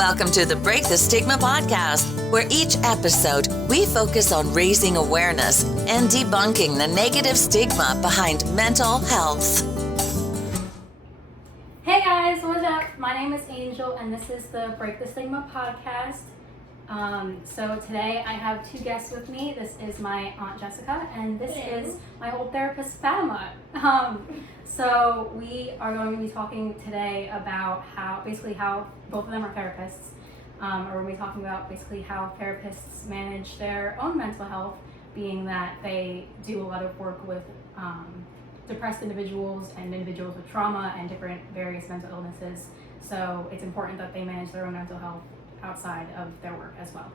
Welcome to the Break the Stigma podcast, where each episode we focus on raising awareness and debunking the negative stigma behind mental health. Hey guys, what's up? My name is Angel and this is the Break the Stigma podcast. So today I have two guests with me. This is my Aunt Jessica and this is my old therapist Fatima. So we are going to be talking today about how both of them are therapists. Or we're going to be talking about basically how therapists manage their own mental health, being that they do a lot of work with depressed individuals and individuals with trauma and different various mental illnesses. So it's important that they manage their own mental health outside of their work as well.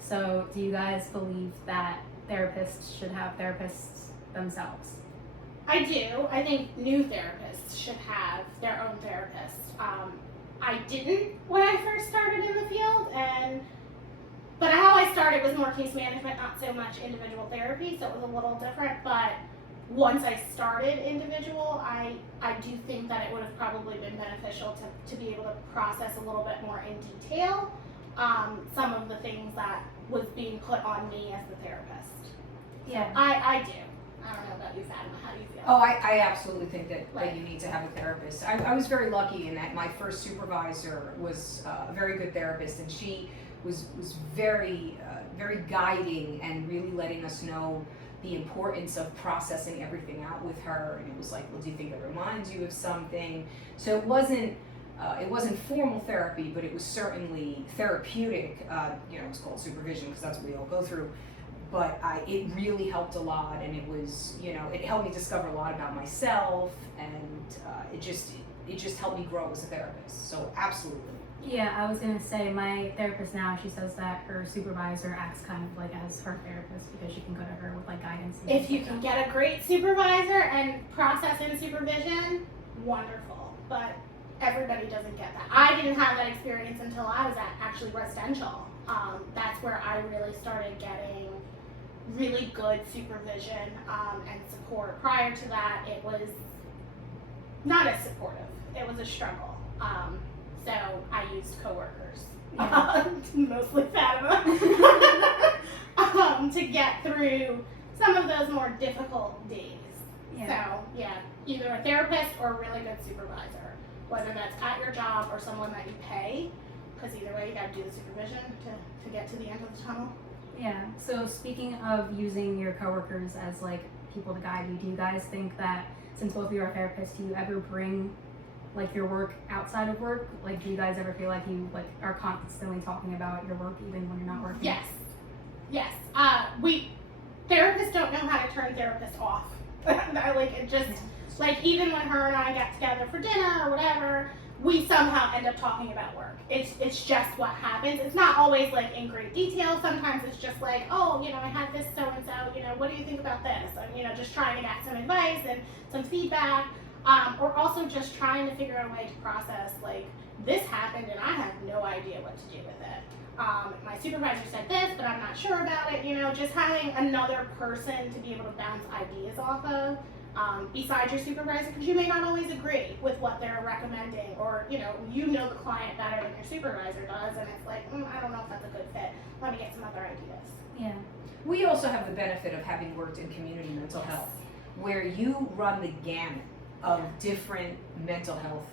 So do you guys believe that therapists should have therapists themselves? I do. I think new therapists should have their own therapist. I didn't when I first started in the field, but how I started was more case management, not so much individual therapy, so it was a little different. But once I started individual, I do think that it would have probably been beneficial to be able to process a little bit more in detail some of the things that was being put on me as the therapist. Yeah. I do. I don't know about you, Fatima. How do you feel? Oh, I absolutely think that you need to have a therapist. I was very lucky in that my first supervisor was a very good therapist, and she was very guiding and really letting us know the importance of processing everything out with her. And it was like, well, do you think it reminds you of something? So it wasn't formal therapy, but it was certainly therapeutic. It was called supervision because that's what we all go through. But it really helped a lot, and it was, it helped me discover a lot about myself, and it just helped me grow as a therapist. So absolutely. Yeah, I was gonna say my therapist now, she says that her supervisor acts kind of like as her therapist because she can go to her with like guidance. If you can get a great supervisor and process in supervision, wonderful. But everybody doesn't get that. I didn't have that experience until I was at actually residential. That's where I really started getting really good supervision and support. Prior to that, it was not as supportive. It was a struggle. So I used coworkers, mostly Fatima, to get through some of those more difficult days. Yeah. So yeah, either a therapist or a really good supervisor, whether that's at your job or someone that you pay, because either way you got to do the supervision to get to the end of the tunnel. Yeah, so speaking of using your coworkers as like people to guide you, do you guys think that since both of you are therapists, do you ever bring like your work outside of work? Like, do you guys ever feel like you like are constantly talking about your work even when you're not working? Yes. We therapists don't know how to turn therapists off. Even when her and I get together for dinner or whatever, we somehow end up talking about work. It's just what happens. It's not always like in great detail. Sometimes it's just like, I had this so-and-so, what do you think about this? And, just trying to get some advice and some feedback. Or also just trying to figure out a way to process, like, this happened and I have no idea what to do with it. My supervisor said this, but I'm not sure about it. Just having another person to be able to bounce ideas off of. Besides your supervisor, because you may not always agree with what they're recommending, or you know the client better than your supervisor does, and it's like, I don't know if that's a good fit. Let me get some other ideas. Yeah. We also have the benefit of having worked in community mental health, where you run the gamut of different mental health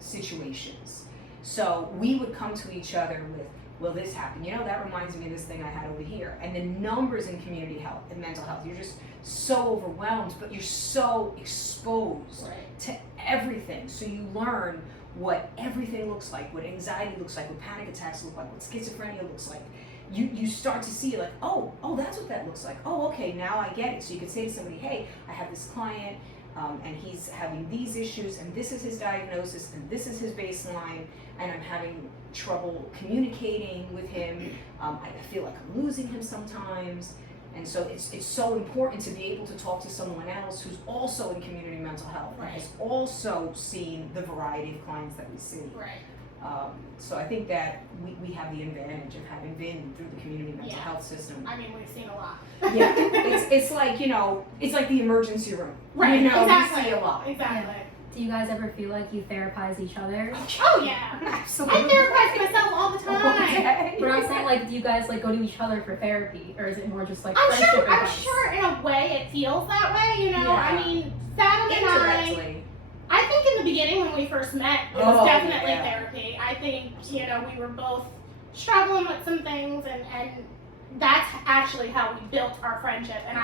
situations. So we would come to each other with, well, this happened. That reminds me of this thing I had over here. And the numbers in community health and mental health, you're just so overwhelmed, but you're so exposed to everything. So you learn what everything looks like, what anxiety looks like, what panic attacks look like, what schizophrenia looks like. You start to see like, oh, that's what that looks like. Oh, okay, now I get it. So you could say to somebody, hey, I have this client, and he's having these issues, and this is his diagnosis, and this is his baseline, and I'm having trouble communicating with him. I feel like I'm losing him sometimes. And so it's so important to be able to talk to someone else who's also in community mental health and has also seen the variety of clients that we see. Right. So I think that we have the advantage of having been through the community mental health system. I mean, we've seen a lot. Yeah, it's like, it's like the emergency room. Right, exactly. We see a lot. Exactly. Do you guys ever feel like you therapize each other? Oh yeah, absolutely. I therapize myself all But I'm saying, like, do you guys like go to each other for therapy, or is it more just like I'm friendship advice? sure in a way it feels that way, you know? Yeah. I mean, Fatima and Indirectly. I think in the beginning when we first met, it was Oh, definitely yeah. therapy. I think, you know, we were both struggling with some things, and that's actually how we built our friendship. And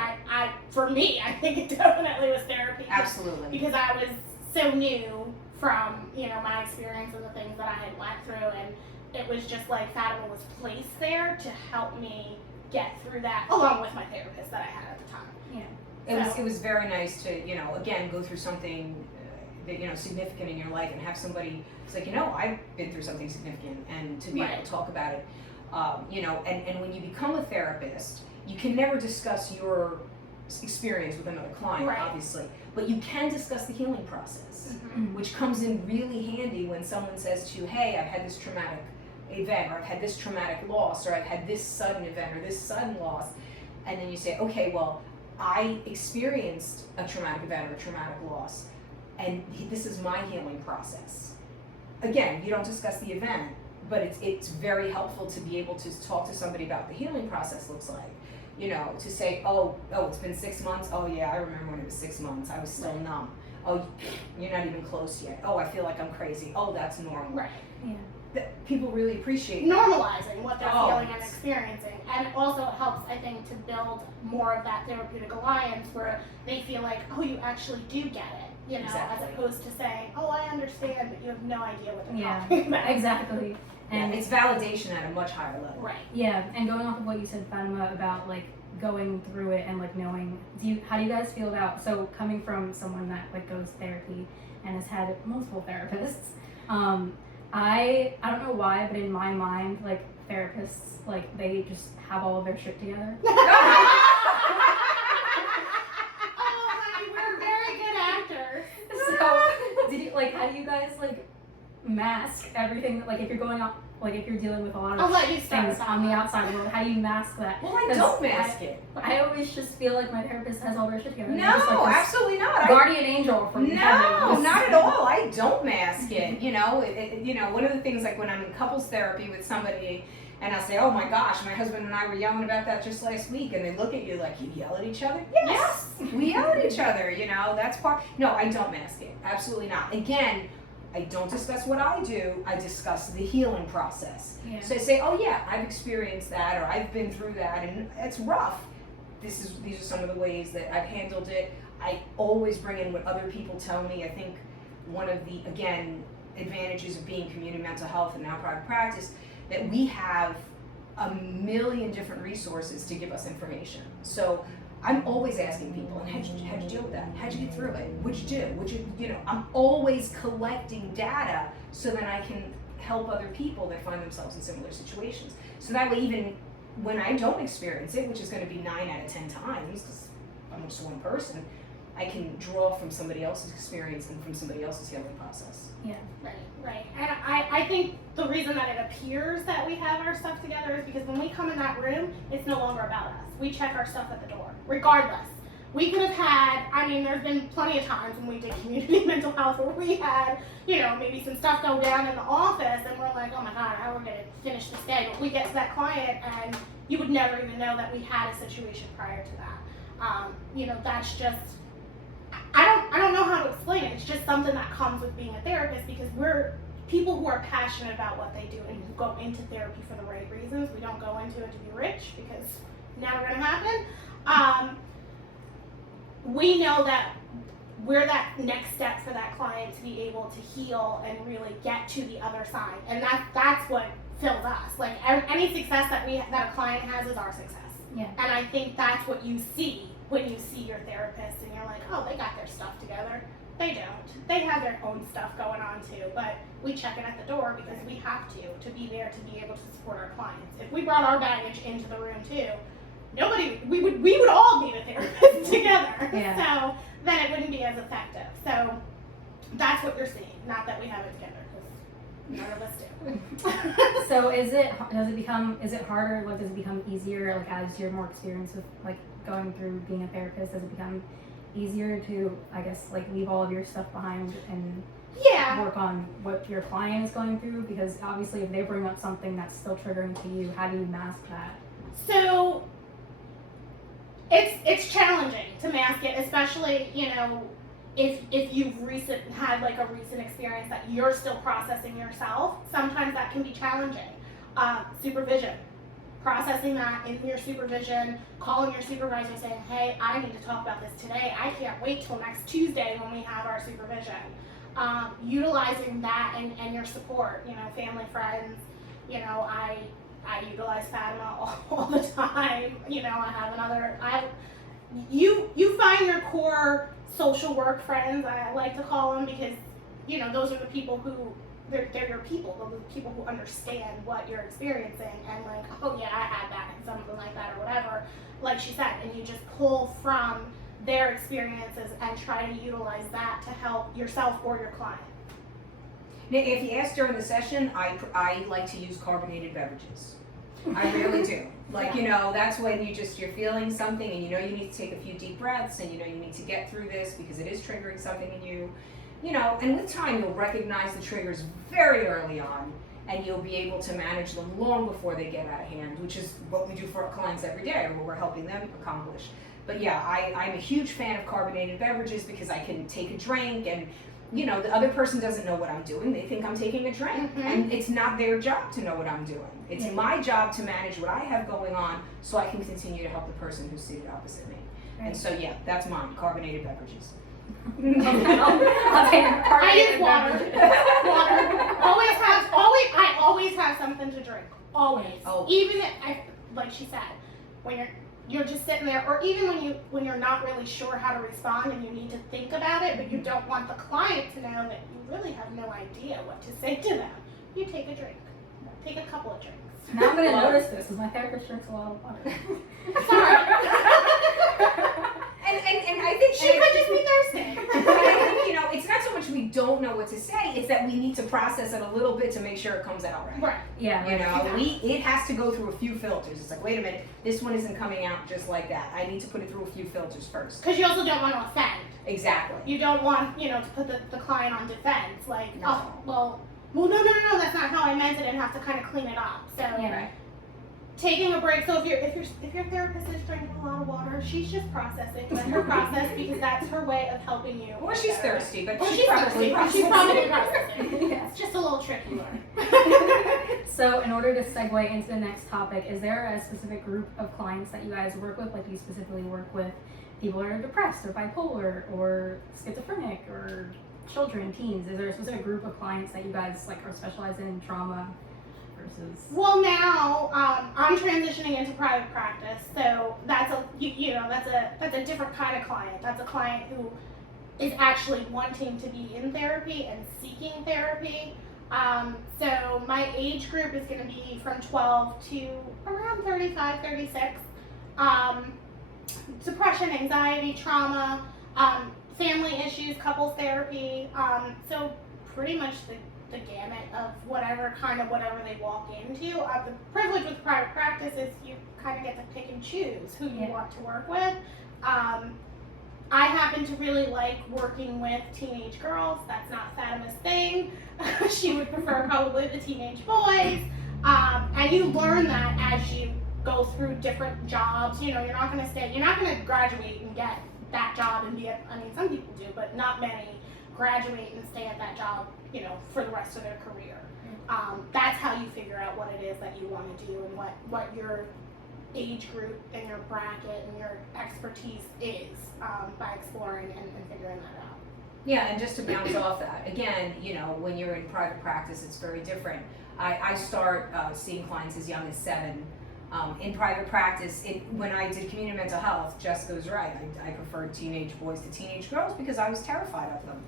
for me, I think it definitely was therapy. Absolutely. Because I was so new from, you know, my experience and the things that I had went through, and it was just like Fatima was placed there to help me get through that, along with my therapist that I had at the time. Yeah. It was very nice to, you know, again, go through something that, you know, significant in your life and have somebody who's like, you know, I've been through something significant, and to be able Right. to talk about it. You know, and when you become a therapist, you can never discuss your experience with another client, Right. obviously, but you can discuss the healing process, which comes in really handy when someone says to you, hey, I've had this traumatic event, or I've had this traumatic loss, or I've had this sudden event, or this sudden loss, and then you say, okay, well, I experienced a traumatic event or a traumatic loss, and this is my healing process. Again, you don't discuss the event, but it's very helpful to be able to talk to somebody about what the healing process looks like. You know, to say, oh, it's been 6 months. Oh yeah, I remember when it was 6 months. I was still numb. Oh, you're not even close yet. Oh, I feel like I'm crazy. Oh, that's normal. Right. Yeah. People really appreciate that. Normalizing what they're Oh. feeling and experiencing. And also it helps, I think, to build more of that therapeutic alliance where they feel like, oh, you actually do get it, you know, Exactly. as opposed to saying, oh, I understand, but you have no idea what they're Yeah. talking about. Exactly. And it's validation at a much higher level. Right. yeah, and going off of what you said, Fatima, about like going through it and like knowing, how do you guys feel about, so coming from someone that like goes therapy and has had multiple therapists, I don't know why, but in my mind, like therapists, like they just have all of their shit together. Oh, honey, we're very good actors. So, did you like? How do you guys like mask everything? Like, if you're going out, like if you're dealing with a lot I'll of let you start things with on the that. outside world, how do you mask that? Well, I 'Cause don't mask it. I always just feel like my therapist has all their shit together. No, They're just, like, this absolutely not. guardian angel from No, heaven. not at all. I don't mask it. You know, you know, one of the things, like when I'm in couples therapy with somebody, and I'll say, oh my gosh, my husband and I were yelling about that just last week, and they look at you like, you yell at each other? Yes, we yell at each other. You know, that's part. No, I don't mask it. Absolutely not. Again, I don't discuss what I do. I discuss the healing process. Yeah. So I say, oh yeah, I've experienced that, or I've been through that, and it's rough. These are some of the ways that I've handled it. I always bring in what other people tell me. I think one of the, again, advantages of being community mental health and now private practice, that we have a million different resources to give us information. So I'm always asking people, and how'd you deal with that? How'd you get through it? What'd you do? You know, I'm always collecting data so that I can help other people that find themselves in similar situations. So that way, even when I don't experience it, which is going to be 9 out of 10 times, because I'm just one person, I can draw from somebody else's experience and from somebody else's healing process. Yeah. Right. And I think the reason that it appears that we have our stuff together is because when we come in that room, it's no longer about us. We check our stuff at the door, regardless. We could have had, I mean, there's been plenty of times when we did community mental health where we had, you know, maybe some stuff go down in the office and we're like, oh my God, how are we going to finish this day? But we get to that client and you would never even know that we had a situation prior to that. You know, that's just, I don't know how to explain it. It's just something that comes with being a therapist because we're people who are passionate about what they do and who go into therapy for the right reasons. We don't go into it to be rich because it's never going to happen. We know that we're that next step for that client to be able to heal and really get to the other side. And that's what fills us. Like any success that a client has is our success. Yeah. And I think that's what you see when you see your therapist and you're like, oh, they got their stuff together. They don't. They have their own stuff going on too, but we check it at the door because we have to be there to be able to support our clients. If we brought our baggage into the room too, we would all be the therapist together. Yeah. So then it wouldn't be as effective. So that's what you're seeing. Not that we have it together because none of us do. So is it harder? Like, does it become easier? Like, as you're more experienced with like going through being a therapist, does it become easier to, I guess, like leave all of your stuff behind and Yeah. work on what your client is going through? Because obviously if they bring up something that's still triggering to you, how do you mask that? So it's challenging to mask it, especially, if you've had like a recent experience that you're still processing yourself. Sometimes that can be challenging. Supervision. Processing that in your supervision, calling your supervisor saying, hey, I need to talk about this today. I can't wait till next Tuesday when we have our supervision. Utilizing that and your support, family, friends. I utilize Fatima all the time. You find your core social work friends, I like to call them, because, those are the people who, they're your people. Those are the people who understand what you're experiencing and like, oh yeah, I had that and something like that or whatever, like she said, and you just pull from their experiences and try to utilize that to help yourself or your client. Now, if you ask during the session, I like to use carbonated beverages. I really do. Like, that's when you're feeling something and you need to take a few deep breaths and you need to get through this because it is triggering something in you. And with time you'll recognize the triggers very early on and you'll be able to manage them long before they get out of hand, which is what we do for our clients every day or what we're helping them accomplish. But yeah, I'm a huge fan of carbonated beverages because I can take a drink and the other person doesn't know what I'm doing. They think I'm taking a drink. Mm-hmm. And it's not their job to know what I'm doing. It's my job to manage what I have going on so I can continue to help the person who's seated opposite me. Right. And so yeah, that's mine, carbonated beverages. I'll take I use water. I always have something to drink. Always. Oh. Even if, like she said, when you're just sitting there, or even when you're not really sure how to respond and you need to think about it, but you don't want the client to know that you really have no idea what to say to them, you take a drink. Take a couple of drinks. Now I'm going to notice this because my therapist drinks a lot of water. Sorry. And I think she could just be thirsty. I think, it's not so much we don't know what to say, it's that we need to process it a little bit to make sure it comes out right. Right. Yeah. It has to go through a few filters. It's like, wait a minute, this one isn't coming out just like that. I need to put it through a few filters first. Because you also don't want to offend. Exactly. You don't want, to put the client on defense. Like, no. Well, no, that's not how I meant it, and have to kind of clean it up. So. Yeah. Right. Taking a break. So if your therapist is drinking a lot of water, she's just processing. Let her process because that's her way of helping you. Or she's thirsty, but she's probably processing. She's probably processing. Yeah. It's just a little trickier. So in order to segue into the next topic, is there a specific group of clients that you guys work with? Like, do you specifically work with people who are depressed or bipolar or schizophrenic or children, teens? Is there a specific group of clients that you guys are specializing in trauma? Well, now I'm transitioning into private practice, so that's a different kind of client. That's a client who is actually wanting to be in therapy and seeking therapy. So my age group is going to be from 12 to around 35, 36. Depression, anxiety, trauma, family issues, couples therapy. So pretty much the gamut of whatever they walk into. The privilege with private practice is you kind of get to pick and choose who you want to work with. I happen to really like working with teenage girls. That's not Fatima's thing. She would prefer probably the teenage boys. And you learn that as you go through different jobs. You're not going to graduate and get that job and some people do, but not many graduate and stay at that job, for the rest of their career. That's how you figure out what it is that you want to do and what your age group and your bracket and your expertise is by exploring and figuring that out. Yeah, and just to bounce off that, again, when you're in private practice, it's very different. I start seeing clients as young as 7. In private practice, when I did community mental health, Jessica was right. I preferred teenage boys to teenage girls because I was terrified of them.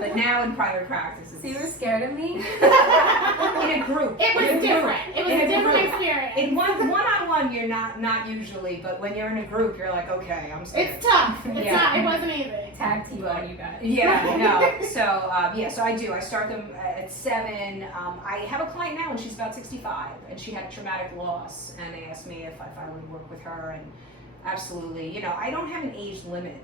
But now in private practice, so you were scared of me? In a group. It was different. It was a different experience. In one-on-one, you're not usually, but when you're in a group, you're like, okay, I'm scared. It's tough. It wasn't easy. Tag team on you guys. Yeah, no. So I do. I start them at 7. I have a client now, and she's about 65, and she had a traumatic loss, and they asked me if I would work with her, and absolutely. I don't have an age limit.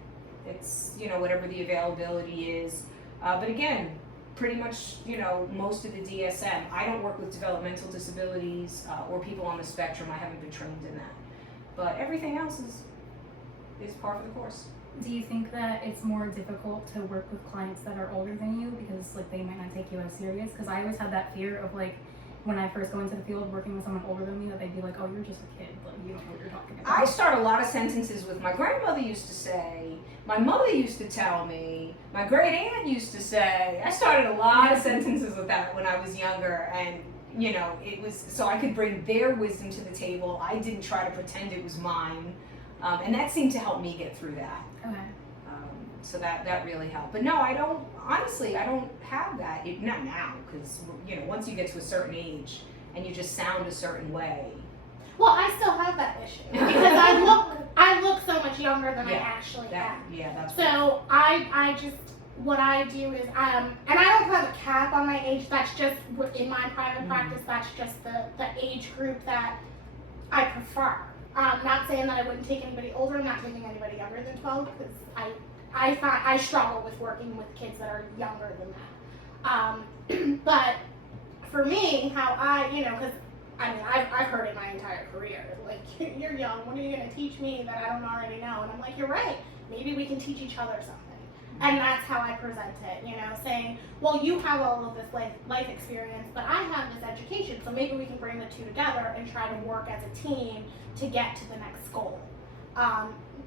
It's whatever the availability is. But again, pretty much, most of the DSM. I don't work with developmental disabilities or people on the spectrum. I haven't been trained in that. But everything else is part of the course. Do you think that it's more difficult to work with clients that are older than you because like they might not take you as serious? Because I always had that fear of like when I first go into the field working with someone older than me that they'd be like, oh, you're just a kid, like you don't know what you're talking about. I start a lot of sentences with my grandmother used to say, my mother used to tell me, my great aunt used to say. I started a lot of sentences with that when I was younger, and it was so I could bring their wisdom to the table. I didn't try to pretend it was mine, and that seemed to help me get through that. Okay. So that really helped. But no, I don't have that. Not now, because once you get to a certain age and you just sound a certain way. Well, I still have that issue because I look so much younger than I actually am. Yeah, that's so I just what I do is and I don't have a cap on my age. That's just in my private practice. That's just the age group that I prefer. Not saying that I wouldn't take anybody older. I'm not taking anybody younger than 12 because I find I struggle with working with kids that are younger than that. But for me, how because I've heard it my entire career. Like, you're young. What are you going to teach me that I don't already know? And I'm like, you're right. Maybe we can teach each other something. And that's how I present it, saying, well, you have all of this life experience, but I have this education, so maybe we can bring the two together and try to work as a team to get to the next goal.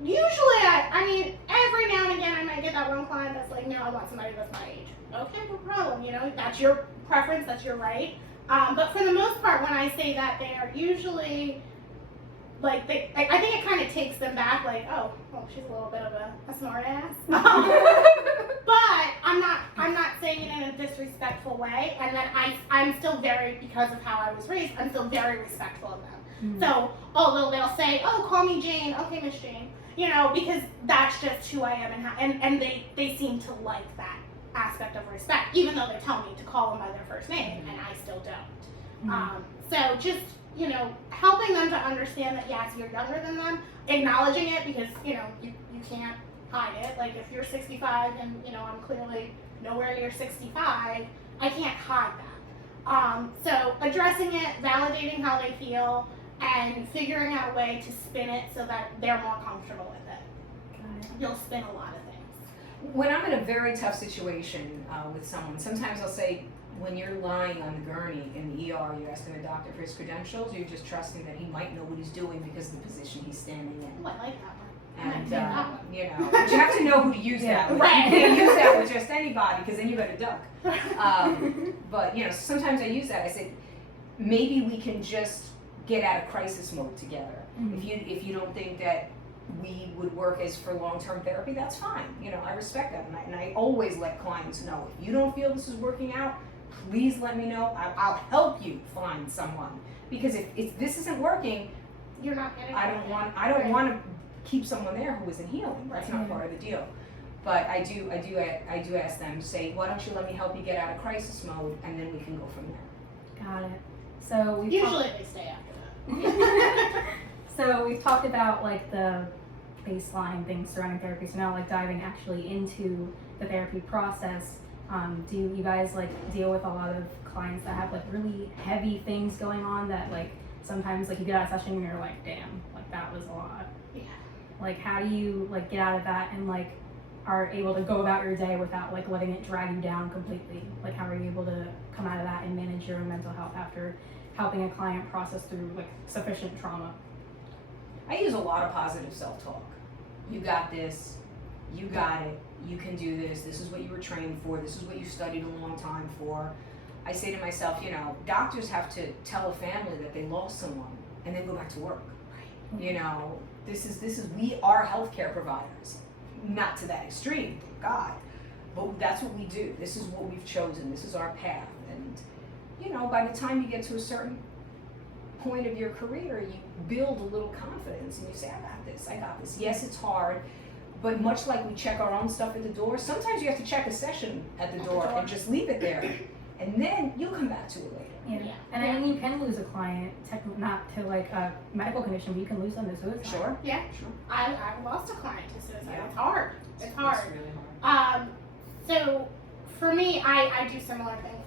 Usually, every now and again, I might get that one client that's like, no, I want somebody that's my age. Okay, no problem, that's your preference, that's your right. But for the most part, when I say that, they are usually I think it kind of takes them back, like, oh, well, she's a little bit of a smart ass. But I'm not saying it in a disrespectful way, and then I'm still because of how I was raised, I'm still very respectful of them. Mm-hmm. So, they'll say, oh, call me Jane, okay, Miss Jane, because that's just who I am, and they seem to like that aspect of respect, even though they tell me to call them by their first name, and I still don't. Mm-hmm. So just, helping them to understand that, yes, you're younger than them, acknowledging it because, you can't hide it. Like, if you're 65 and, I'm clearly nowhere near 65, I can't hide that. So addressing it, validating how they feel, and figuring out a way to spin it so that they're more comfortable with it. You'll spin a lot of things. When I'm in a very tough situation with someone, sometimes I'll say, when you're lying on the gurney in the ER, you're asking the doctor for his credentials, you're just trusting that he might know what he's doing because of the position he's standing in. Oh, I like that one. And, but you have to know who to use that with. Right. You can't use that with just anybody because then you better duck. But, sometimes I use that. I say, maybe we can just get out of crisis mode together. Mm-hmm. If you don't think that we would work as for long-term therapy, that's fine. I respect that. And I always let clients know, if you don't feel this is working out, please let me know. I'll help you find someone. Because if this isn't working, you're not getting I don't want to keep someone there who isn't healing. That's not part of the deal. But I do ask them to say, why don't you let me help you get out of crisis mode, and then we can go from there. Got it. So usually they stay after that. So we've talked about the baseline things surrounding therapy. So now diving actually into the therapy process. Do you guys deal with a lot of clients that have really heavy things going on that sometimes you get out of session and you're like, damn, that was a lot. Yeah. How do you get out of that and are able to go about your day without letting it drag you down completely? How are you able to come out of that and manage your mental health after helping a client process through sufficient trauma? I use a lot of positive self-talk. You got this. You got it. You can do this. This is what you were trained for. This is what you studied a long time for. I say to myself, doctors have to tell a family that they lost someone and then go back to work. This is we are healthcare providers. Not to that extreme, thank God. But that's what we do. This is what we've chosen. This is our path. And, by the time you get to a certain point of your career, you build a little confidence and you say, I got this. Yes, it's hard. But much like we check our own stuff at the door, sometimes you have to check a session at the door and just leave it there. And then you'll come back to it later. Yeah. And you can lose a client, not to a medical condition, but you can lose them to suicide. Sure. Yeah. Sure. I've lost a client to suicide. Yeah. It's hard. It's hard. It's really hard. So for me, I do similar things.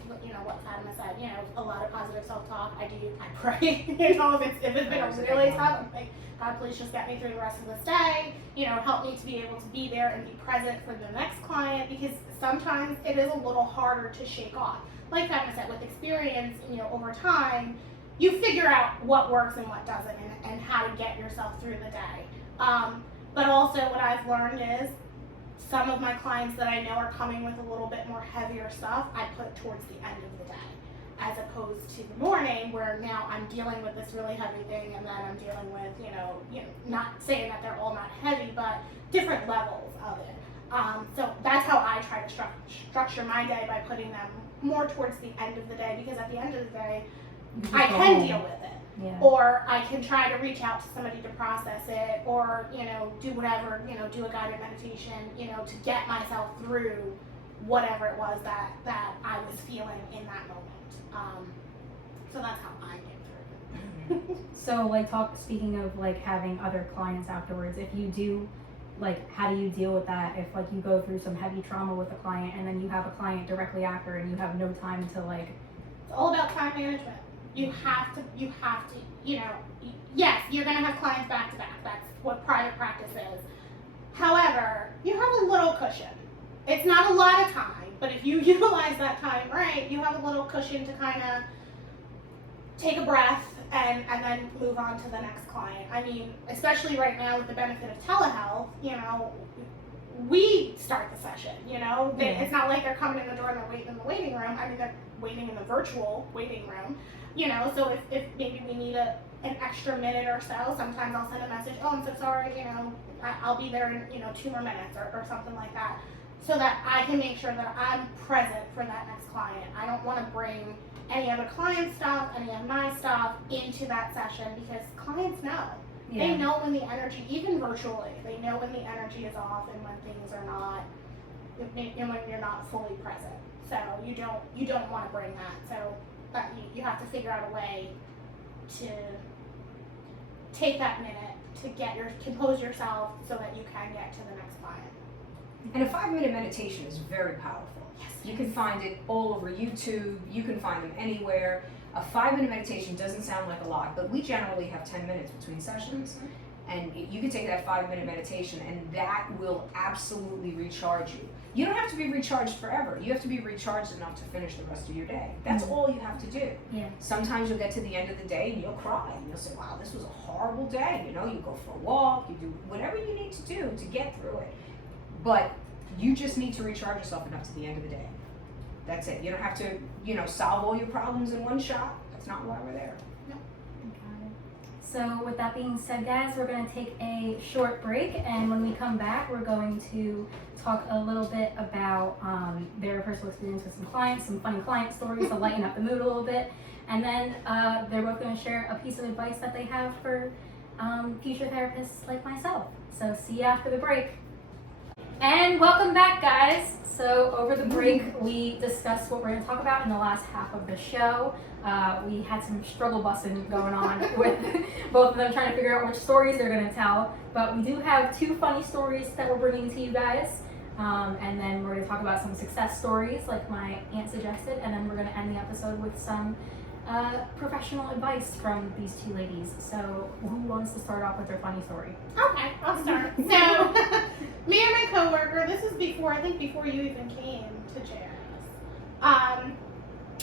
What Fatima said. A lot of positive self-talk. I pray. If it's been really tough, I'm like, God, please just get me through the rest of this day. Help me to be able to be there and be present for the next client, because sometimes it is a little harder to shake off. Like Fatima said, with experience, over time, you figure out what works and what doesn't, and how to get yourself through the day. But also, what I've learned is, some of my clients that I know are coming with a little bit more heavier stuff, I put towards the end of the day, as opposed to the morning, where now I'm dealing with this really heavy thing, and then I'm dealing with, not saying that they're all not heavy, but different levels of it. So that's how I try to structure my day, by putting them more towards the end of the day, because at the end of the day, I can deal with it. Yeah. Or I can try to reach out to somebody to process it, or, do whatever, do a guided meditation, to get myself through whatever it was that I was feeling in that moment. So that's how I get through. So speaking of having other clients afterwards, if you do, how do you deal with that if you go through some heavy trauma with a client, and then you have a client directly after, and you have no time to It's all about time management. You have to, yes, you're going to have clients back to back. That's what private practice is. However, you have a little cushion. It's not a lot of time, but if you utilize that time right, you have a little cushion to kind of take a breath and then move on to the next client. I mean, especially right now with the benefit of telehealth, we start the session, It's not like they're coming in the door and they're waiting in the waiting room. I mean, they're waiting in the virtual waiting room. So if maybe we need an extra minute or so, sometimes I'll send a message, oh, I'm so sorry, I'll be there in, 2 more minutes or something like that, so that I can make sure that I'm present for that next client. I don't want to bring any other client stuff, any of my stuff into that session, because clients know. Yeah. They know when the energy, even virtually, they know when the energy is off and when things are not, and when you're not fully present. So you don't want to bring that. So you have to figure out a way to take that minute to compose yourself so that you can get to the next client. And a 5-minute meditation is very powerful. Yes. You can find it all over YouTube. You can find them anywhere. A 5-minute meditation doesn't sound like a lot, but we generally have 10 minutes between sessions. Mm-hmm. And you can take that 5-minute meditation, and that will absolutely recharge you. You don't have to be recharged forever. You have to be recharged enough to finish the rest of your day. That's all you have to do. Yeah. Sometimes you'll get to the end of the day and you'll cry. And you'll say, wow, this was a horrible day. You go for a walk, you do whatever you need to do to get through it. But you just need to recharge yourself enough to the end of the day. That's it. You don't have to, solve all your problems in one shot. That's not why we're there. No. So with that being said, guys, we're going to take a short break, and when we come back, we're going to talk a little bit about their personal experience with some clients, some funny client stories to lighten up the mood a little bit, and then they're both going to share a piece of advice that they have for future therapists like myself. So see you after the break. And welcome back, guys. So over the break, we discussed what we're going to talk about in the last half of the show. We had some struggle busting going on with both of them trying to figure out which stories they're going to tell. But we do have 2 funny stories that we're bringing to you guys. And then we're going to talk about some success stories like my aunt suggested. And then we're going to end the episode with some professional advice from these 2 ladies. So who wants to start off with their funny story? Okay, I'll start. So me and my coworker, this is before you even came to JRS.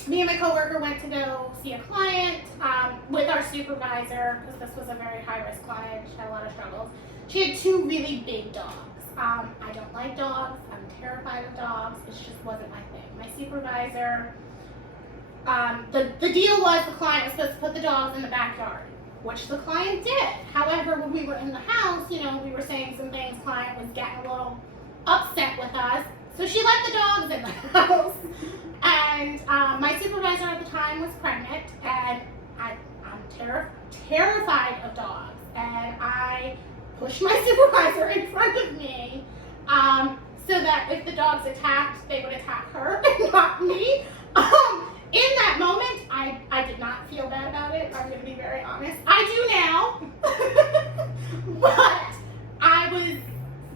Me and my coworker went to go see a client with our supervisor, because this was a very high-risk client. She had a lot of struggles. She had 2 really big dogs. I don't like dogs. I'm terrified of dogs. It just wasn't my thing. My supervisor, the deal was the client was supposed to put the dogs in the backyard, which the client did. However, when we were in the house, we were saying some things. Client was getting a little upset with us, so she let the dogs in the house. And my supervisor at the time was pregnant, and I'm terrified of dogs. And I pushed my supervisor in front of me, so that if the dogs attacked, they would attack her and not me. In that moment, I did not feel bad about it. I'm going to be very honest. I do now. But I was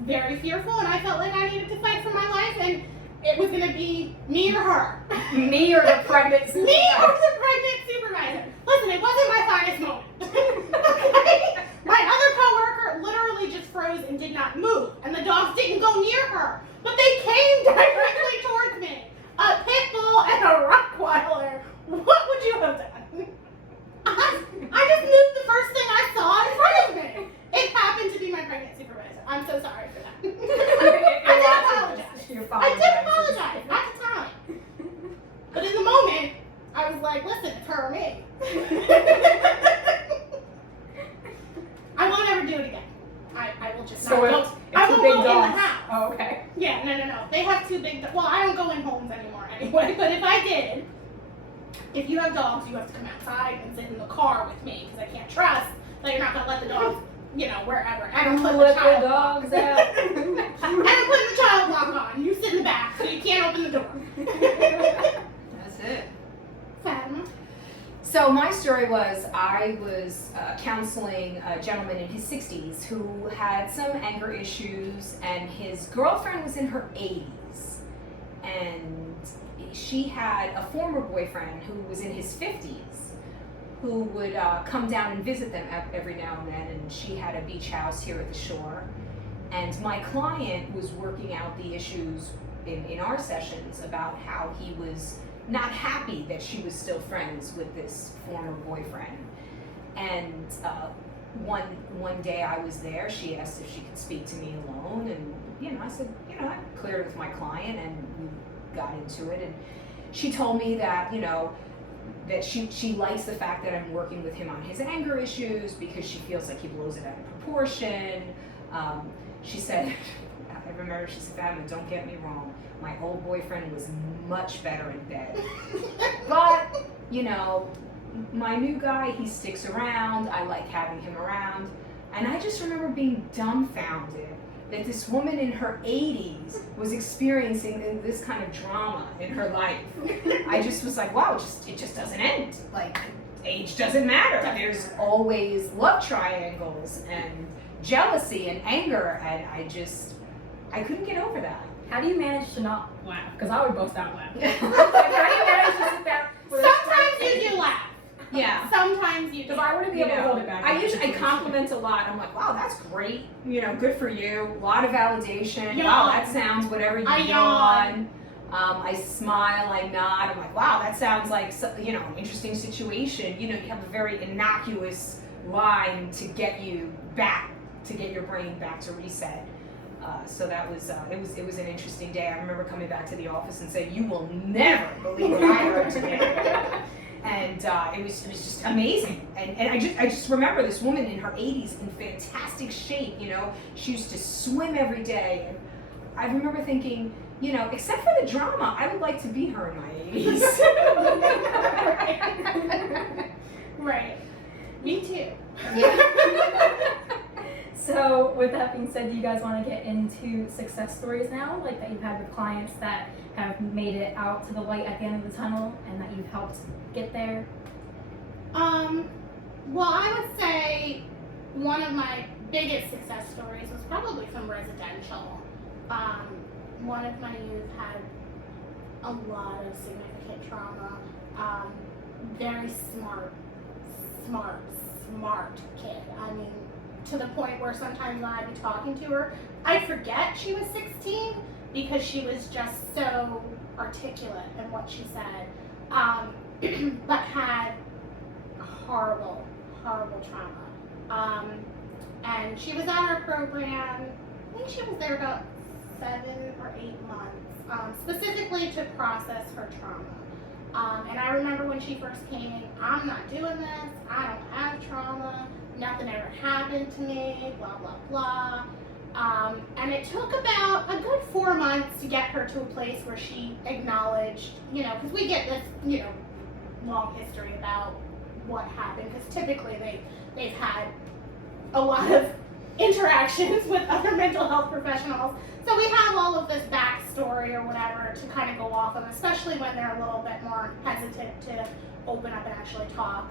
very fearful, and I felt like I needed to fight for my life. And it was gonna be me or her. Me or the pregnant supervisor. Me or the pregnant supervisor. Listen, it wasn't my finest moment. Okay? My other coworker literally just froze and did not move, and the dogs didn't go near her, but they came directly towards me. A pit bull and a Rottweiler. What would you have done? I just moved the first thing I saw in front of me. It happened to be my pregnant supervisor. I'm so sorry for that. I did apologize. I did apologize at the time. But in the moment, I was like, listen, it's her or me. I won't ever do it again. I will just So not go. I won't big go in the dogs. house. Oh, okay. Yeah, no. They have two big well, I don't go in homes anymore anyway, but if I did, if you have dogs, you have to come outside and sit in the car with me because I can't trust that you're not going to let the dogs, wherever. I don't put the child dogs out. I don't put the child lock on. You sit in the back so you can't open the door. That's it. Fatima? So my story was I was counseling a gentleman in his 60s who had some anger issues, and his girlfriend was in her 80s, and she had a former boyfriend who was in his 50s who would come down and visit them every now and then, and she had a beach house here at the shore, and my client was working out the issues in our sessions about how he was not happy that she was still friends with this former boyfriend. And one day I was there, she asked if she could speak to me alone, and I said, I cleared it with my client and we got into it, and she told me that, that she likes the fact that I'm working with him on his anger issues because she feels like he blows it out of proportion. She said, I remember she said, Fatima, don't get me wrong, my old boyfriend was much better in bed. But, my new guy, he sticks around, I like having him around. And I just remember being dumbfounded that this woman in her 80s was experiencing this kind of drama in her life. I just was like, wow, it just doesn't end. Like, age doesn't matter. There's always love triangles and jealousy and anger, and I couldn't get over that. How do you manage to not laugh? Because I would bust out laughing. How do you manage to sit there? Sometimes you do laugh. Yeah. Sometimes you do. Because I wouldn't be able to hold it back. I compliment a lot. I'm like, wow, that's great. Good for you. A lot of validation. Yawn. Wow, that sounds whatever you I yawn. I smile, I nod. I'm like, wow, that sounds like an interesting situation. You have a very innocuous line to get you back, to get your brain back to reset. So that was it was an interesting day. I remember coming back to the office and saying, "You will never believe what I heard today." And it was just amazing. And I just remember this woman in her 80s in fantastic shape. She used to swim every day, and I remember thinking, except for the drama, I would like to be her in my 80s. Right. Me too. Yeah. So with that being said, do you guys want to get into success stories now, like that you've had with clients that have made it out to the light at the end of the tunnel and that you've helped get there? Well, I would say one of my biggest success stories was probably from residential. One of my youth had a lot of significant trauma. Very smart kid. I mean, to the point where sometimes when I'd be talking to her, I'd forget she was 16 because she was just so articulate in what she said, but had horrible trauma. And she was on our program, I think she was there about 7 or 8 months, specifically to process her trauma. And I remember when she first came, I'm not doing this, I don't have trauma, nothing ever happened to me, blah, blah, blah. And it took about a good 4 months to get her to a place where she acknowledged, because we get this, long history about what happened, because typically they've had a lot of interactions with other mental health professionals. So we have all of this backstory or whatever to kind of go off of, especially when they're a little bit more hesitant to open up and actually talk.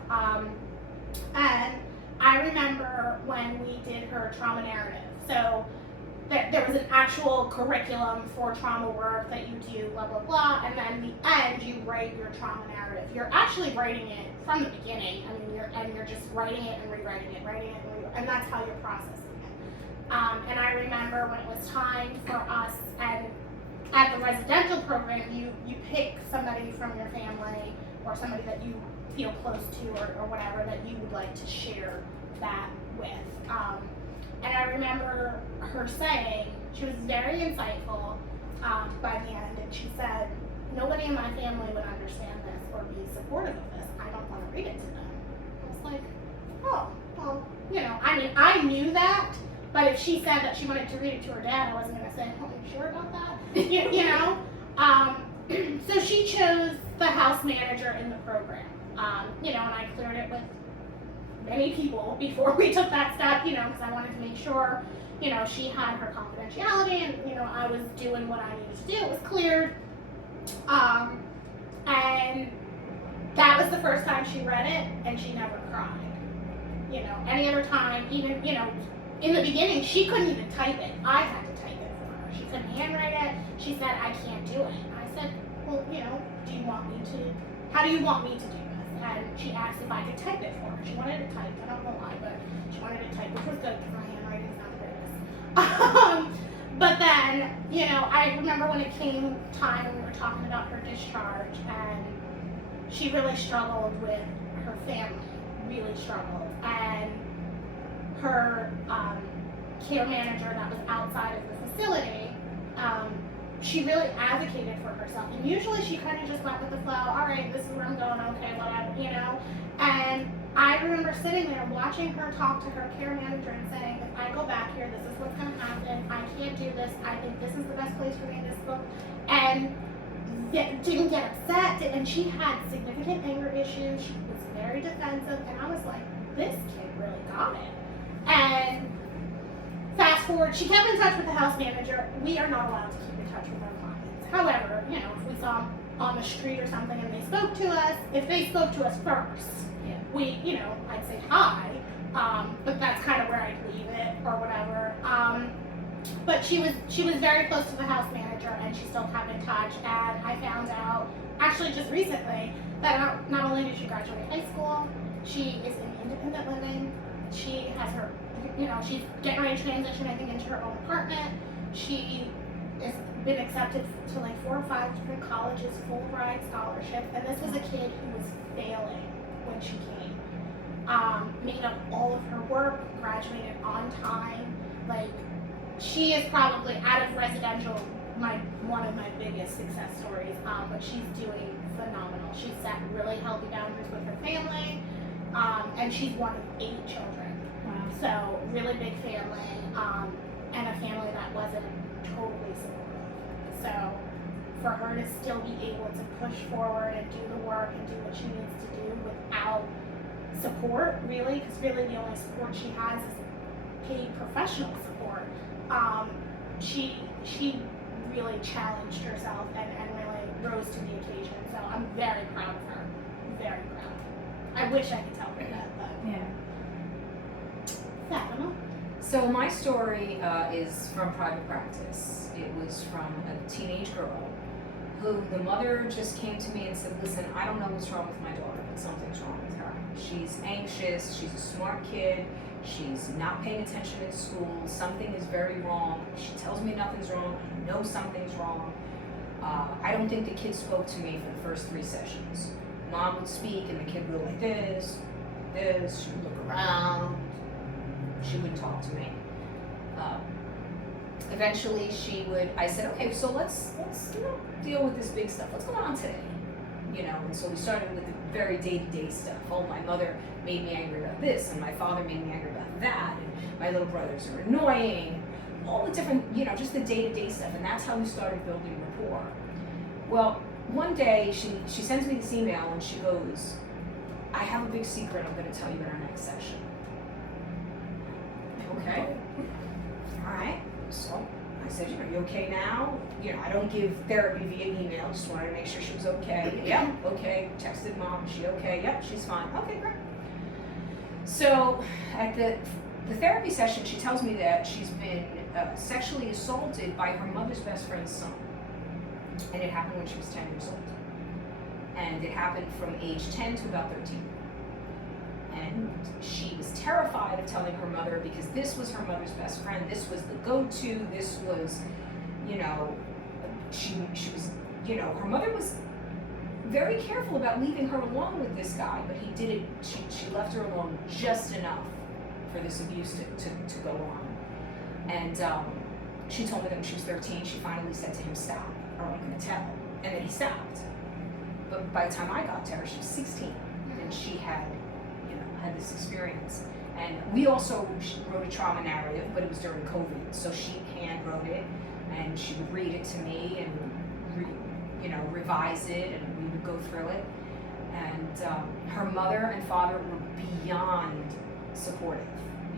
And I remember when we did her trauma narrative. So there was an actual curriculum for trauma work that you do, blah, blah, blah, and then the end, you write your trauma narrative. You're actually writing it from the beginning. I mean, you're just writing it and rewriting it, and that's how you're processing it. And I remember when it was time for us, and at the residential program, you pick somebody from your family or somebody that you feel close to or whatever that you would like to share that with. And I remember her saying, she was very insightful by the end, and she said, nobody in my family would understand this or be supportive of this. I don't want to read it to them. I was like, oh, well, you know, I mean, I knew that, but if she said that she wanted to read it to her dad, I wasn't going to say, oh, are you sure about that? you know? So she chose the house manager in the program, you know, and I cleared it with many people before we took that step, you know, because I wanted to make sure, you know, she had her confidentiality and, you know, I was doing what I needed to do. It was cleared. And that was the first time she read it, and she never cried. You know, any other time, even, you know, in the beginning, she couldn't even type it. I had to type it for her. She couldn't handwrite it. She said, I can't do it. And I said, well, you know, how do you want me to do this? And she asked if I could type it for her. She wanted it typed. I don't know why, but she wanted it typed, which was good because my handwriting is not the greatest. But then, you know, I remember when it came time and we were talking about her discharge, and she really struggled with her family, really struggled. And her care manager that was outside of the facility, she really advocated for herself. And usually she kind of just went with the flow, all right, this is where I'm going, okay, whatever, you know. And I remember sitting there watching her talk to her care manager and saying, if I go back here, this is what's going to happen. I can't do this. I think this is the best place for me in this book. And didn't get upset. And she had significant anger issues. She was very defensive. And I was like, this kid really got it. And fast forward, she kept in touch with the house manager. We are not allowed to keep in touch with our clients. However, you know, if we saw them on the street or something and they spoke to us, if they spoke to us first, we, you know, I'd say hi, but that's kind of where I'd leave it or whatever. But she was very close to the house manager, and she still kept in touch. And I found out, actually just recently, that not only did she graduate high school, she is in independent living. She has her, you know, she's getting ready to transition, I think, into her own apartment. She has been accepted to like 4 or 5 different colleges, full ride scholarship. And this was a kid who was failing when she came. Made up all of her work, graduated on time. Like, she is probably, out of residential, one of my biggest success stories, but she's doing phenomenal. She's set really healthy boundaries with her family, and she's one of 8 children. Wow. So, really big family, and a family that wasn't totally supportive. So, for her to still be able to push forward and do the work and do what she needs to do without support, really, because really the only support she has is paid professional support. She really challenged herself and really rose to the occasion. So I'm very proud of her. Very proud. I wish I could tell her that, but Yeah. Fatima. So my story is from private practice. It was from a teenage girl who the mother just came to me and said, listen, I don't know what's wrong with my daughter, but something's wrong with her. She's anxious, she's a smart kid, she's not paying attention in school, something is very wrong. She tells me nothing's wrong, I know something's wrong. I don't think the kid spoke to me for the first 3 sessions. Mom would speak and the kid would go like this, she would look around, she wouldn't talk to me. Eventually I said, okay, so let's deal with this big stuff. What's going on today? You know, and so we started with the very day-to-day stuff. Oh, my mother made me angry about this, and my father made me angry about that, and my little brothers are annoying. All the different, you know, just the day-to-day stuff, and that's how we started building rapport. Well, one day she sends me this email and she goes, I have a big secret I'm going to tell you in our next session. Okay. All right. So I said, you know, you okay now? You know, I don't give therapy via email. Just wanted to make sure she was okay. Yep, okay. Texted mom, is she okay? Yep, she's fine. Okay, great. So at the therapy session, she tells me that she's been sexually assaulted by her mother's best friend's son. And it happened when she was 10 years old. And it happened from age 10 to about 13. And she was terrified of telling her mother because this was her mother's best friend. This was the go-to. This was, you know, she was, you know, her mother was very careful about leaving her alone with this guy, but he did it, she left her alone just enough for this abuse to go on. And she told me that when she was 13, she finally said to him, stop, or I'm gonna tell. And then he stopped. But by the time I got to her, she was 16, and she had this experience. And we also wrote a trauma narrative, but it was during COVID, so she hand wrote it, and she would read it to me and revise it, and we would go through it. And her mother and father were beyond supportive,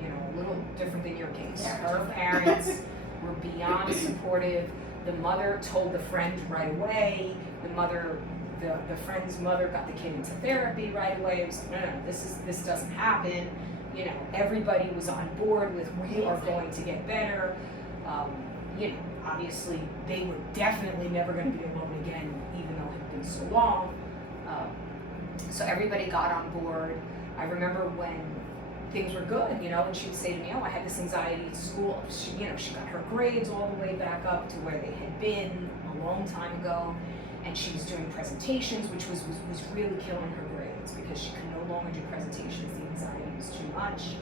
a little different than your case. Her parents were beyond supportive. The mother told the friend right away. The friend's mother got the kid into therapy right away. It was like, no, this doesn't happen. Everybody was on board with, we are going to get better. Obviously they were definitely never going to be alone again, even though it had been so long. So everybody got on board. I remember when things were good, and she would say to me, oh, I had this anxiety at school. She got her grades all the way back up to where they had been a long time ago. And she was doing presentations, which was really killing her grades because she could no longer do presentations. The anxiety was too much.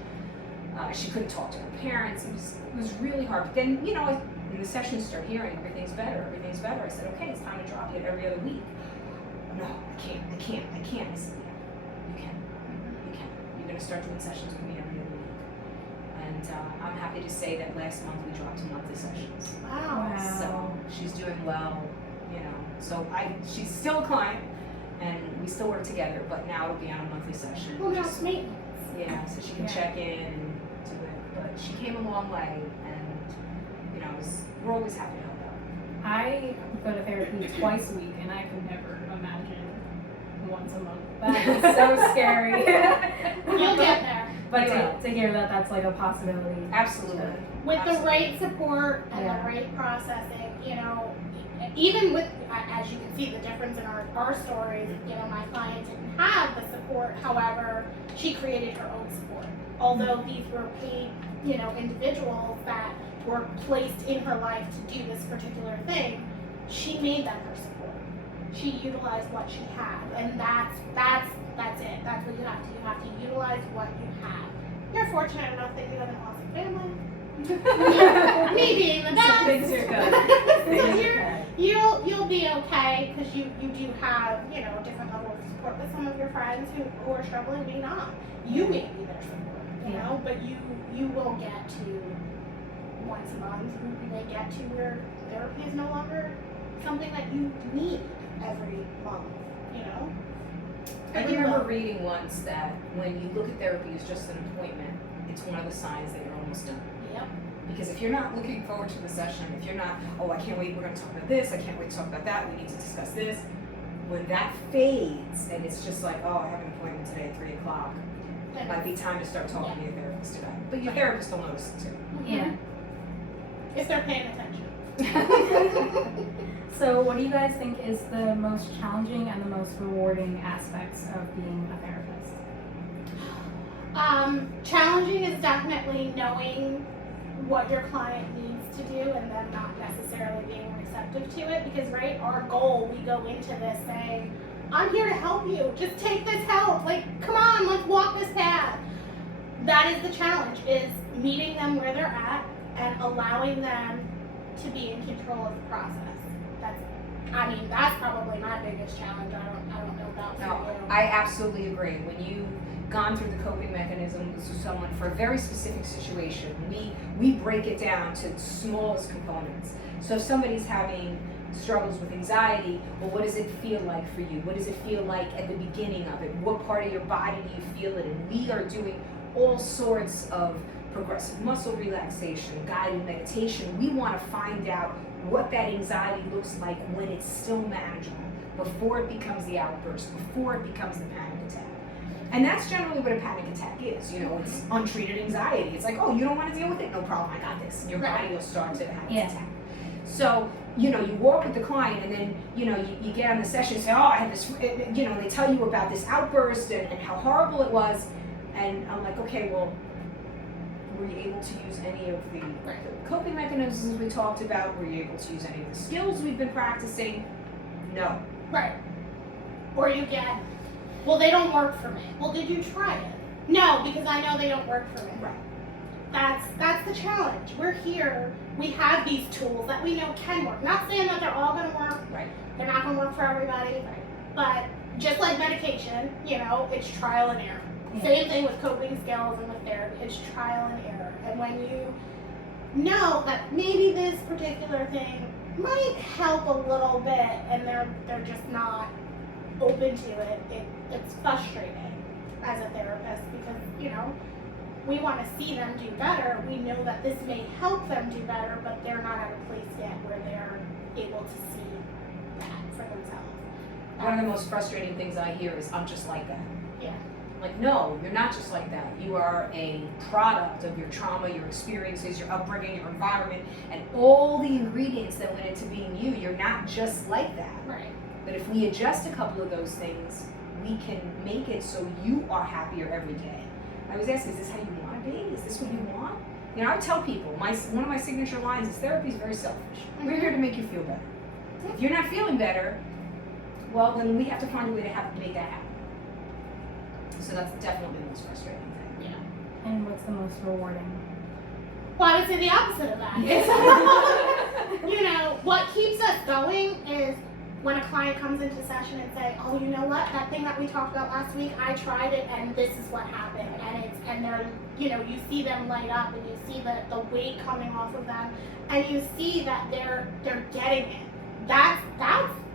She couldn't talk to her parents. It was really hard. But then, when the sessions start hearing everything's better. I said, okay, it's time to drop you every other week. No, I can't. I said, yeah, you can. You're going to start doing sessions with me every other week. And I'm happy to say that last month we dropped to monthly sessions. Wow. So she's doing well. So she's still a client, and we still work together, but now it'll be on a monthly session. Well, that's maintenance. Yeah, so she can check in and do it. But she came a long way, and we're always happy to help out. I go to therapy twice a week, and I could never imagine once a month. That is so scary. You'll get there. But to hear that that's like a possibility. Absolutely. With the right support and the right processing, even with, as you can see, the difference in our stories, my client didn't have the support. However, she created her own support. Although these were paid, individuals that were placed in her life to do this particular thing, she made them her support. She utilized what she had, and that's it. That's what you have to. You have to utilize what you have. You're fortunate enough that you haven't lost a family. Me being the best. So things are good. So you'll be okay because you do have a different level of support with some of your friends who are struggling may not. You may be their support, but you will get to once a month. You may get to where therapy is no longer something that you need every month. I remember reading once that when you look at therapy as just an appointment, it's one of the signs that you're almost done. Yep. Because if you're not looking forward to the session, if you're not, oh, I can't wait, we're going to talk about this, I can't wait to talk about that, we need to discuss this, when that fades and it's just like, oh, I have an appointment today at 3 o'clock, it might be time to start talking to your therapist about it. But your therapist will notice it too. Yeah. If they're paying attention. So what do you guys think is the most challenging and the most rewarding aspects of being a therapist? Challenging is definitely knowing what your client needs to do and then not necessarily being receptive to it, because our goal, we go into this saying, I'm here to help you, just take this help, come on, let's walk this path. That is the challenge, is meeting them where they're at and allowing them to be in control of the process. That's probably my biggest challenge. I don't know about No, for you. I absolutely agree. When you've gone through the coping mechanisms with someone for a very specific situation, we break it down to the smallest components. So if somebody's having struggles with anxiety, well, what does it feel like for you? What does it feel like at the beginning of it? What part of your body do you feel it in? We are doing all sorts of progressive muscle relaxation, guided meditation. We want to find out what that anxiety looks like when it's still manageable, before it becomes the outburst, before it becomes the panic attack. And that's generally what a panic attack is. It's untreated anxiety. It's like, oh, you don't want to deal with it? No problem, I got this. And your body will start to have an attack. So, you walk with the client and then, you get on the session and say, oh, I had this, they tell you about this outburst and how horrible it was. And I'm like, okay, well, were you able to use any of the coping mechanisms we talked about? Were you able to use any of the skills we've been practicing? No. Right. Or you get, well, they don't work for me. Well, did you try it? No, because I know they don't work for me. Right. That's the challenge. We're here. We have these tools that we know can work. Not saying that they're all going to work. Right. They're not going to work for everybody. Right. But just like medication, it's trial and error. Yeah. Same thing with coping skills and with therapy. It's trial and error. And when you know that maybe this particular thing might help a little bit and they're just not open to it, it's frustrating as a therapist because, we want to see them do better. We know that this may help them do better, but they're not at a place yet where they're able to see that for themselves. One of the most frustrating things I hear is, I'm just like that. Yeah. Like, no, you're not just like that. You are a product of your trauma, your experiences, your upbringing, your environment, and all the ingredients that went into being you. You're not just like that. Right. But if we adjust a couple of those things, we can make it so you are happier every day. I was asking, is this how you want to be? Is this what you want? I would tell people, one of my signature lines is, therapy is very selfish. We're here to make you feel better. If you're not feeling better, well, then we have to find a way to make that happen. So that's definitely the most frustrating thing. Yeah. And what's the most rewarding? Well, I would say the opposite of that. What keeps us going is when a client comes into session and say, oh, you know what, that thing that we talked about last week, I tried it and this is what happened. And they're, you see them light up and you see the weight coming off of them and you see that they're getting it. That's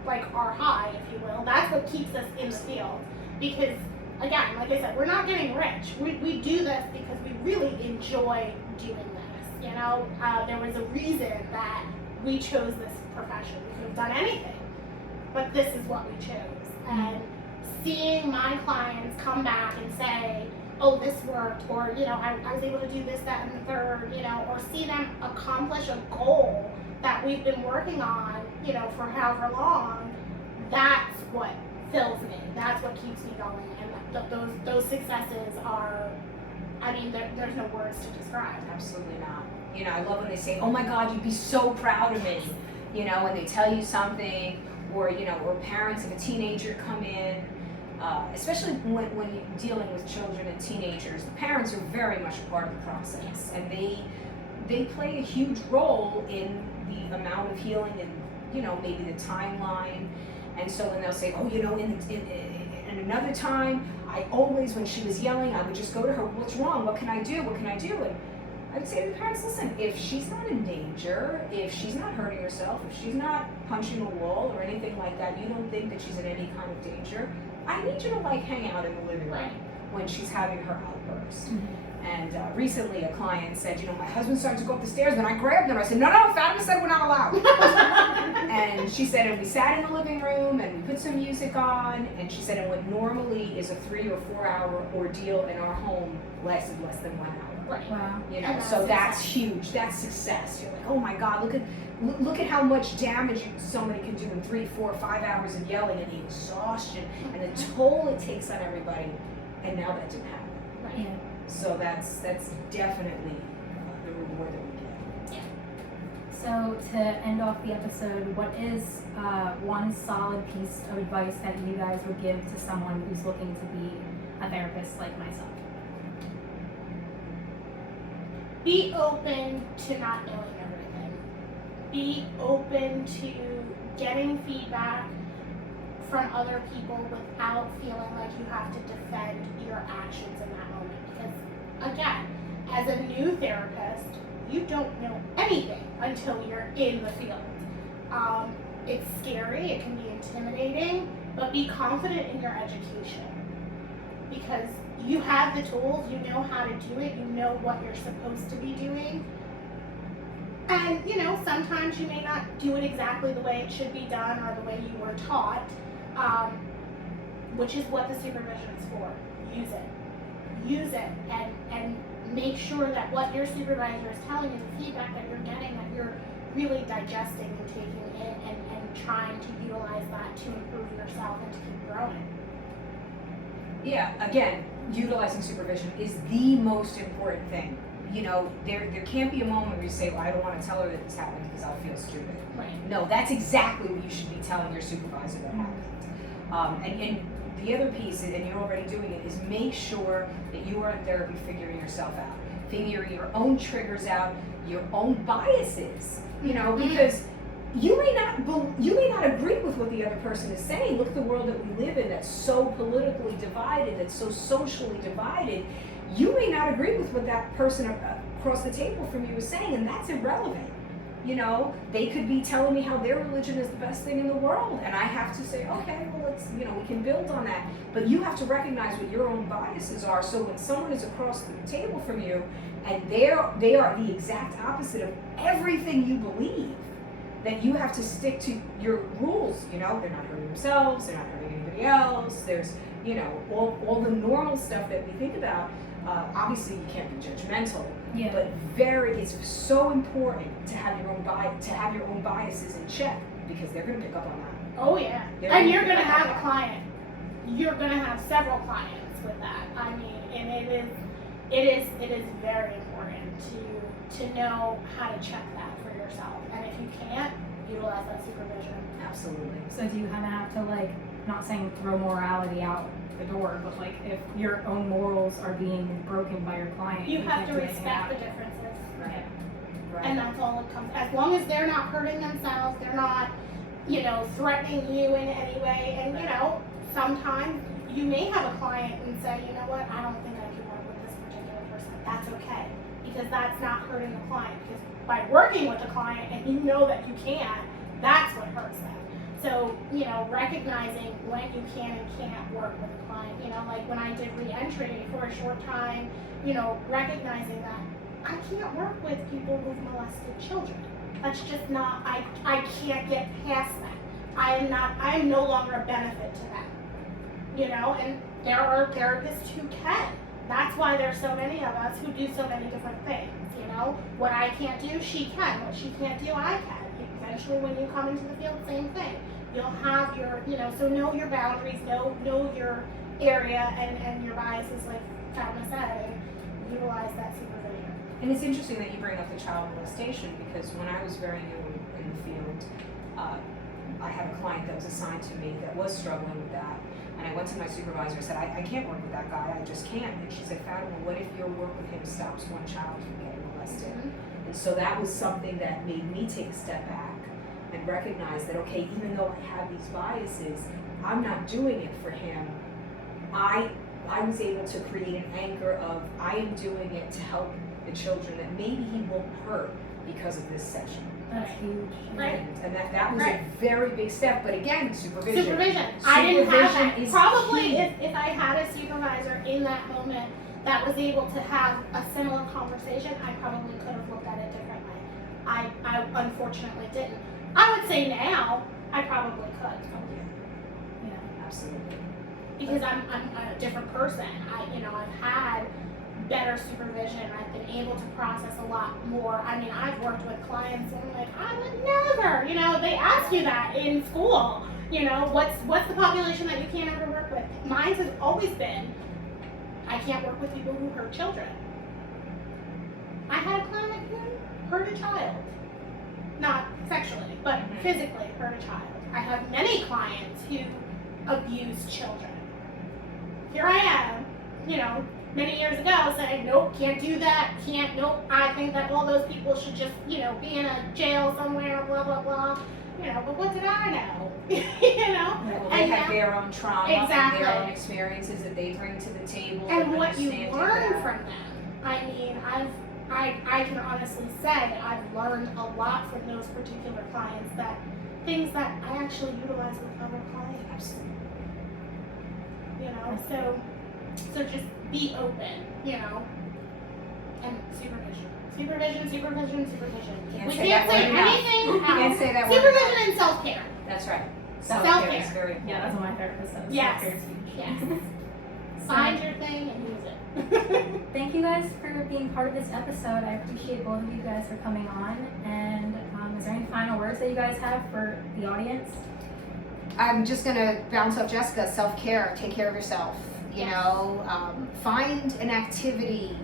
like our high, if you will. That's what keeps us in the field. Because again, like I said, we're not getting rich. We do this because we really enjoy doing this. There was a reason that we chose this profession. We could have done anything. But this is what we chose. And seeing my clients come back and say, oh, this worked, or, I was able to do this, that, and the third, or see them accomplish a goal that we've been working on, for however long, that's what fills me. That's what keeps me going. And those successes are, there's no words to describe. Absolutely not. I love when they say, oh my God, you'd be so proud of me, when they tell you something, or parents of a teenager come in, especially when you're dealing with children and teenagers, the parents are very much a part of the process, and they play a huge role in the amount of healing and maybe the timeline. And so when they'll say, oh, in another time, I always, when she was yelling, I would just go to her, what's wrong? What can I do? What can I do? And I would say to the parents, listen, if she's not in danger, if she's not hurting herself, if she's not punching a wall or anything like that, you don't think that she's in any kind of danger, I need you to hang out in the living room when she's having her outburst. Mm-hmm. And recently a client said, my husband started to go up the stairs and I grabbed him. I said, no, Fatima said we're not allowed. And she said, and we sat in the living room and we put some music on, and she said, and what normally is a 3 or 4 hour ordeal in our home lasted less than 1 hour. Right. Wow. So that's huge. That's success. You're like, oh my God, look at how much damage somebody can do in 3, 4, 5 hours of yelling, and the exhaustion and the toll it takes on everybody. And now that didn't happen. Right. Yeah. So that's definitely the reward that we get. Yeah. So to end off the episode, what is one solid piece of advice that you guys would give to someone who's looking to be a therapist like myself? Be open to not knowing everything. Be open to getting feedback from other people without feeling like you have to defend your actions in that moment. Because, again, as a new therapist, you don't know anything until you're in the field. It's scary, it can be intimidating, but be confident in your education. Because you have the tools, you know how to do it, you know what you're supposed to be doing. And, sometimes you may not do it exactly the way it should be done or the way you were taught, which is what the supervision is for. use it and make sure that what your supervisor is telling you, the feedback that you're getting, that you're really digesting and taking in and trying to utilize that to improve yourself and to keep growing. Yeah, again, utilizing supervision is the most important thing. You know, there can't be a moment where you say, well, I don't want to tell her that this happened because I'll feel stupid. Right. No, that's exactly what you should be telling your supervisor that happened. And the other piece, and you're already doing it, is make sure that you are in therapy figuring yourself out. Figuring your own triggers out, your own biases, you know, because you may not agree with what the other person is saying. Look at the world that we live in that's so politically divided, that's so socially divided. You may not agree with what that person across the table from you is saying, and that's irrelevant. You know, they could be telling me how their religion is the best thing in the world, and I have to say, okay, well, let's, you know, we can build on that. But you have to recognize what your own biases are, so when someone is across the table from you, and they are the exact opposite of everything you believe, that you have to stick to your rules. You know, they're not hurting themselves, they're not hurting anybody else, there's, you know, all the normal stuff that we think about. Obviously, you can't be judgmental, but it's so important to have your own biases in check, because they're going to pick up on that. Oh yeah, and you're going to have a client. You're going to have several clients with that. I mean, and it is very important to know how to check that for yourself. And if you can't, utilize that supervision. Absolutely. So do you kind of have to, like, not saying throw morality out the door, but like if your own morals are being broken by your client, You have can't to do anything respect about the it. differences. Right. Right. And that's all it comes. As long as they're not hurting themselves, they're not, you know, threatening you in any way. And you know, sometimes you may have a client and say, you know what, I don't think I can work with this particular person. That's okay, because that's not hurting the client. Because by working with the client and you know that you can, that's what hurts them. So, you know, recognizing when you can and can't work with a client, you know, like when I did re-entry for a short time, you know, recognizing that I can't work with people who've molested children. That's just not, I can't get past that. I am no longer a benefit to them, you know, and there are therapists who can. That's why there's so many of us who do so many different things, you know. What I can't do, she can. What she can't do, I can. Eventually, when you come into the field, same thing. You'll have your, you know, so know your boundaries, know your area and your biases, like Fatma said, and utilize that supervision. And it's interesting that you bring up the child molestation, because when I was very new in the field, I had a client that was assigned to me that was struggling with that. And I went to my supervisor and said, I can't work with that guy, I just can't. And she said, Fatima, what if your work with him stops one child from getting molested? Mm-hmm. And so that was something that made me take a step back and recognize that, okay, even though I have these biases, I'm not doing it for him. I was able to create an anchor of, I am doing it to help the children that maybe he won't hurt because of this session. That's huge. Right. And that was Right. a very big step. But again, supervision. I didn't have Supervision that. is Probably key. if I had a supervisor in that moment that was able to have a similar conversation, I probably could have looked at it differently. I unfortunately didn't. I would say now I probably could, Yeah. Absolutely. because I'm a different person. I've had better supervision. I've been able to process a lot more. I mean, I've worked with clients and I'm like, I would never, you know, they ask you that in school. You know, what's the population that you can't ever work with? Mine has always been, I can't work with people who hurt children. I had a client who hurt a child. Not sexually, but physically hurt a child. I have many clients who abuse children. Here I am, you know, many years ago saying, nope, can't do that, nope, I think that all those people should just, you know, be in a jail somewhere, blah, blah, blah. You know, but what did I know? You know? Well, they And have now- their own trauma Exactly. and their own experiences that they bring to the table. And what you understanding learn that. from them. I mean, I can honestly say I've learned a lot from those particular clients, that things that I actually utilize with other clients. Absolutely. You know, so just be open, you know, and supervision. Can't We say can't that say word enough. anything else. Can't say that word Supervision and self-care. That's right. Self-care. is very important. Yeah, that's what my therapist says. Yes. Self-care is huge. Yes. Find your thing and use it. Thank you guys for being part of this episode. I appreciate both of you guys for coming on. And is there any final words that you guys have for the audience? I'm just gonna bounce off Jessica. Self-care, take care of yourself. You know, find an activity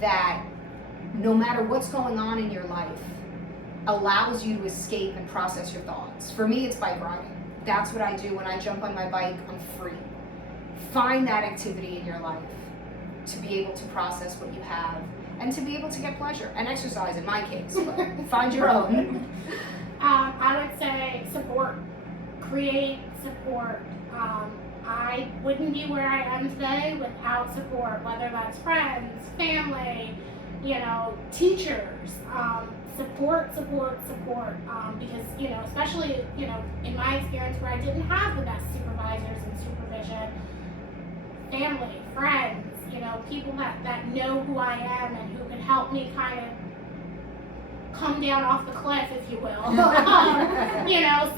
that, no matter what's going on in your life, allows you to escape and process your thoughts. For me, it's bike riding. That's what I do when I jump on my bike. I'm free. Find that activity in your life to be able to process what you have and to be able to get pleasure and exercise in my case. But find your own. I would say support. Create support. I wouldn't be where I am today without support, whether that's friends, family, teachers. Support. Because, especially, in my experience where I didn't have the best supervisors and supervision, family, friends, people that know who I am and who can help me kind of come down off the cliff, if you will. Because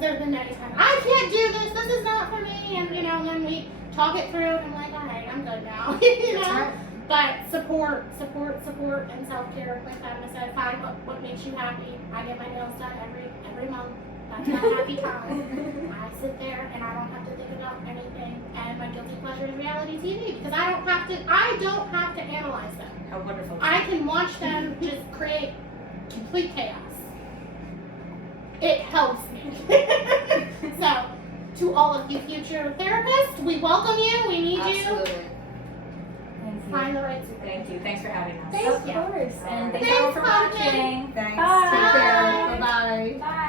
there's been many times, I can't do this is not for me, and and then we talk it through, and I'm like, all right, I'm good now, Right. But support, and self-care. Like Fatima said, find what makes you happy. I get my nails done every month. That's my happy time. I sit there and I don't have to think about anything. And my guilty pleasure is reality TV because I don't have to analyze them. How wonderful. I can watch them just create complete chaos. It helps me. So, to all of you future therapists, we welcome you. We need Absolutely. you. Thank you. Find the right support. Thank you. Thanks for having us. Thank Of you. course. And Alright. thanks all for Thanks, Monica. watching. Thanks. Bye. Take care. Bye-bye. Bye.